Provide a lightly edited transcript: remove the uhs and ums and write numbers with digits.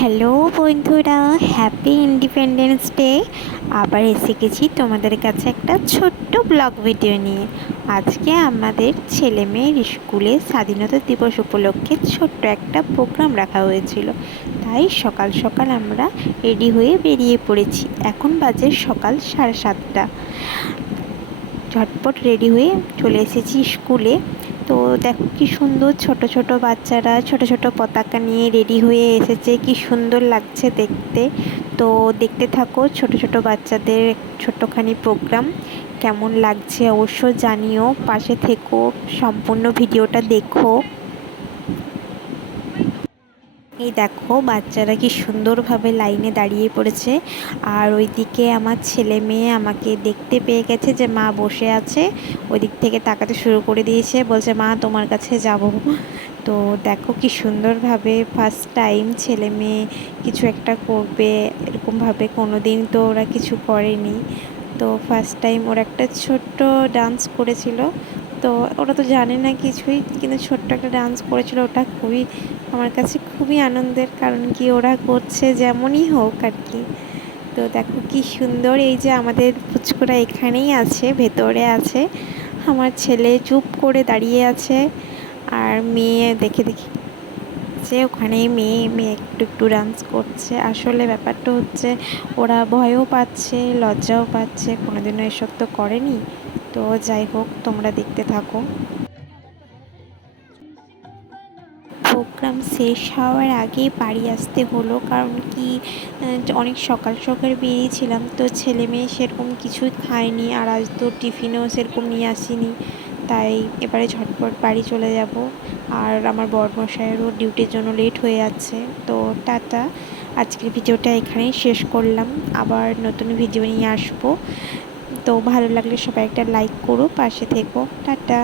Hello বন্ধুরা, happy independence day. আবার এসে গেছি তোমাদের কাছে একটা ছোট্ট ব্লগ ভিডিও নিয়ে। আজকে আমাদের ছেলে মেয়ের স্কুলে স্বাধীনতা দিবস উপলক্ষে ছোট্ট একটা প্রোগ্রাম রাখা হয়েছিল। তাই সকাল সকাল আমরা রেডি হয়ে বেরিয়ে পড়েছি। এখন বাজে সকাল 7:30। ঝটপট রেডি হয়ে চলে এসেছি স্কুলে। তো দেখো কি সুন্দর ছোট ছোট বাচ্চারা ছোট ছোট পতাকা নিয়ে রেডি হয়ে এসেছে, কি সুন্দর লাগছে দেখতে। তো দেখতে থাকো ছোট ছোট বাচ্চাদের ছোট্টখানি প্রোগ্রাম কেমন লাগছে অবশ্য জানিও, পাশে থেকো, সম্পূর্ণ ভিডিওটা দেখো। এই দেখো বাচ্চারা কি সুন্দরভাবে লাইনে দাঁড়িয়ে পড়েছে। আর ওইদিকে আমার ছেলে মেয়ে আমাকে দেখতে পেয়ে গেছে যে মা বসে আছে, ওই দিক থেকে তাকাতে শুরু করে দিয়েছে, বলছে মা তোমার কাছে যাব। তো দেখো কি সুন্দরভাবে ফার্স্ট টাইম ছেলে মেয়ে কিছু একটা করবে, এরকমভাবে কোনো দিন তো ওরা কিছু করেনি। তো ফার্স্ট টাইম ওরা একটা ছোট্ট ডান্স করেছিল। তো ওরা তো জানে না কিছুই, কিন্তু ছোট্ট একটা ডান্স করেছিল, ওটা খুবই আমার কাছে খুবই আনন্দের। কারণ কি ওরা করছে যেমনই হোক আর কি। তো দেখো কি সুন্দর, এই যে আমাদের পুচকুরা এখানেই আছে, ভেতরে আছে। আমার ছেলে চুপ করে দাঁড়িয়ে আছে, আর মেয়ে দেখে দেখে যে ওখানে মেয়ে মেয়ে একটু একটু ডান্স করছে। আসলে ব্যাপারটা হচ্ছে ওরা ভয়ও পাচ্ছে, লজ্জাও পাচ্ছে, কোনোদিনও এসব তো করেনি। তো যাই হোক, তোমরা দেখতে থাকো। প্রোগ্রাম শেষ হওয়ার আগেই বাড়ি আসতে হলো, কারণ কি অনেক সকাল সকাল বেরিয়েছিলাম, তো ছেলে মেয়ে সেরকম কিছুই খায়নি, আর আজ তো টিফিনও সেরকম নিয়ে আসিনি। তাই এবারে ঝটপট বাড়ি চলে যাব। আর আমার বরমশাইয়েরও ডিউটির জন্য লেট হয়ে যাচ্ছে। তো টাটা, আজকের ভিডিওটা এখানেই শেষ করলাম। আবার নতুন ভিডিও নিয়ে আসবো। তো ভালো লাগলে সবাই একটা লাইক করো, পাশে থেকো। টাটা।